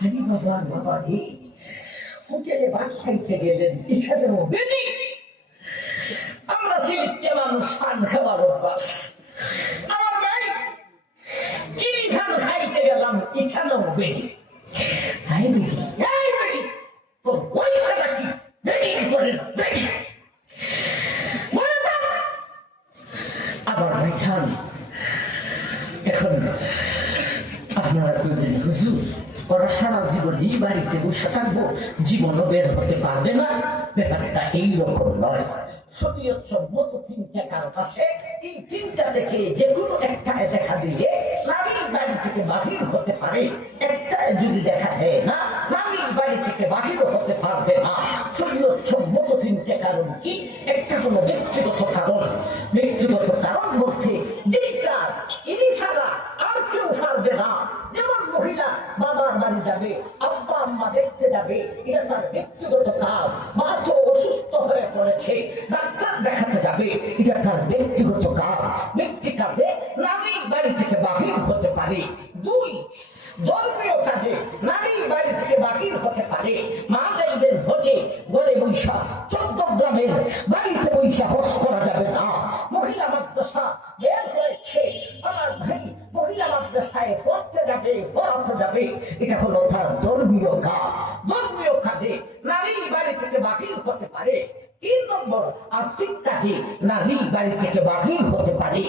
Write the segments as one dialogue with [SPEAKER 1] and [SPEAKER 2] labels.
[SPEAKER 1] হাজি বাবা বাবা রে হোটেলে ভাত খাইতে গেলেন এখানেও বেদি আমরা সিলেটে মানুষ পান খাবার অভ্যাস আমার ভাই চিনি খান খাইতে গেলাম এখানেও আবার ভাই ছাড় এখন আপনারা কইবেন হুজুর ওরা সারা জীবন এই বাড়িতে বসে থাকব, জীবনও বের হতে পারবে না। ব্যাপারটা এইরকম নয়। সম্মত এই তিনটা থেকে দেখা দিলে বাড়ি থেকে বাহির হতে পারে। একটা যদি দেখা দেয় না পড়েছে ডাক্তার দেখাতে যাবে। এটা তার ব্যক্তিগত কাজ। ব্যক্তি কাজে নারী বাড়ি থেকে বাহির হতে পারে। দুই ধর্মীয় কাজে নারী বাড়ি থেকে বাহির মহিলা মাদ্রাসা হয়েছে আমার ভাই মহিলা মাদ্রাসায় যাবে, পড়াতে যাবে। এটা হলো তার ধর্মীয় ধর্মীয় বাড়ি থেকে হতে পারে। নম্বর আর্থিক কাজে নারী বাড়ি থেকে বাহির হতে পারে।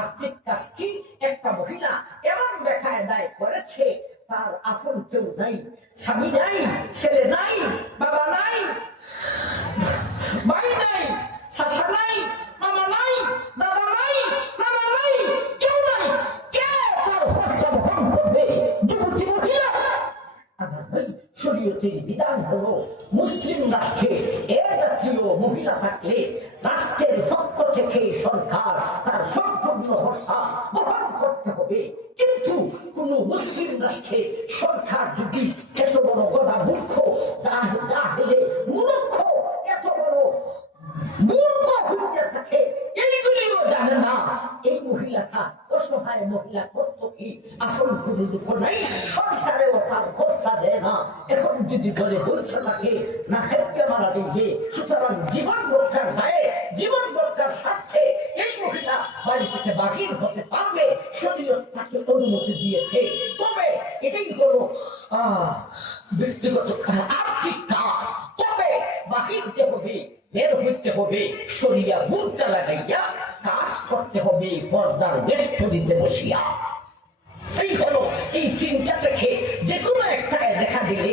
[SPEAKER 1] আর্থিক কাজ কি একটা মহিলা এমন বেকায় দায় করেছে? তার আপন কেউ নাই, স্বামী নাই, ছেলে নাই, বাবা নাই, ভাই নাই শাসা নাই শরীয়তের বিধান হলো, মুসলিম রাষ্ট্রে এ জাতীয় মহিলা থাকলে রাষ্ট্রের পক্ষ থেকে সরকার তার সম্পূর্ণ খরচা বহন করতে হবে। কিন্তু কোন মুসলিম রাষ্ট্রে সরকার যদি এত বড় গদা মূর্খ যা যা হলে মূর্খ, এত বড় মূর্খ হইয়া থাকে, এইগুলিও জানে না। এই মহিলাটা অসহায় মহিলা করত কি আসল কোনো দুঃখ নাই। সরকারেও তার খরচা দেয় না এখন যদি বলে বৈশ্যটাকে না খেতে মারা দিয়ে সুতরাং জীবন রক্ষার দায়ে, জীবন রক্ষার স্বার্থে এই মহিলা বাড়ি থেকে বাহির হতে পারবে শরীয়ত তাকে অনুমতি দিয়েছে। তবে এটাই হলো ব্যক্তিগত আর্থিক কাজ। তবে বাহির হতে হবে, বের হইতে হবে সরিয়া বুরকা লাগাইয়া কাজ করতে হবে, পর্দার ব্যস্ত দিতে বসিয়া। এই হলো এই তিনটা থেকে যে কোনো একটা দেখা দিলে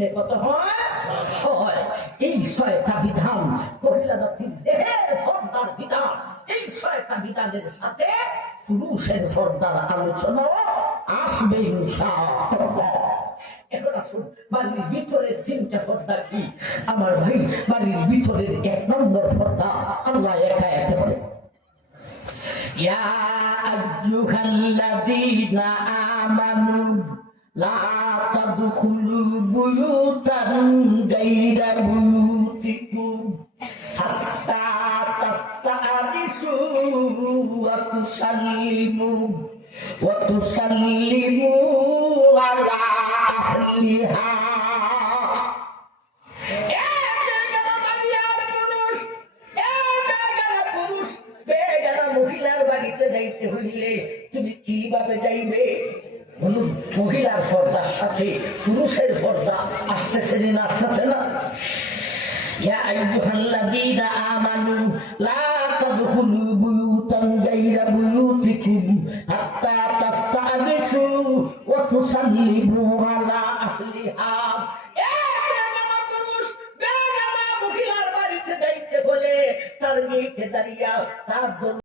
[SPEAKER 1] তিনে তিনে কত হয় ছয় এই ছয়টা বিধান মহিলা জাতির দেহের পর্দার বিধান এই ছয়টা বিধানের সাথে পুরুষের পর্দার আলোচনা আসবে ইনশাআল্লাহ। এখন আসুন বাড়ির ভিতরের তিনটা পর্দা কি আমার ভাই বাড়ির ভিতরের এক নম্বর পর্দা আল্লাহ একা একা বলে يا أيها الذين آمنوا لا تدخلوا بيوتا غير بيوتكم حتى تستأنسوا وتسلموا وتسلموا على أهلها মহিলার বাড়িতে যাইতে হইলে তুমি কিভাবে যাইবে বলুন, মহিলার পর্দার সাথে পুরুষের পর্দা আসতেছে না আসতেছে না? ইয়া আইয়ুহাল্লাযীনা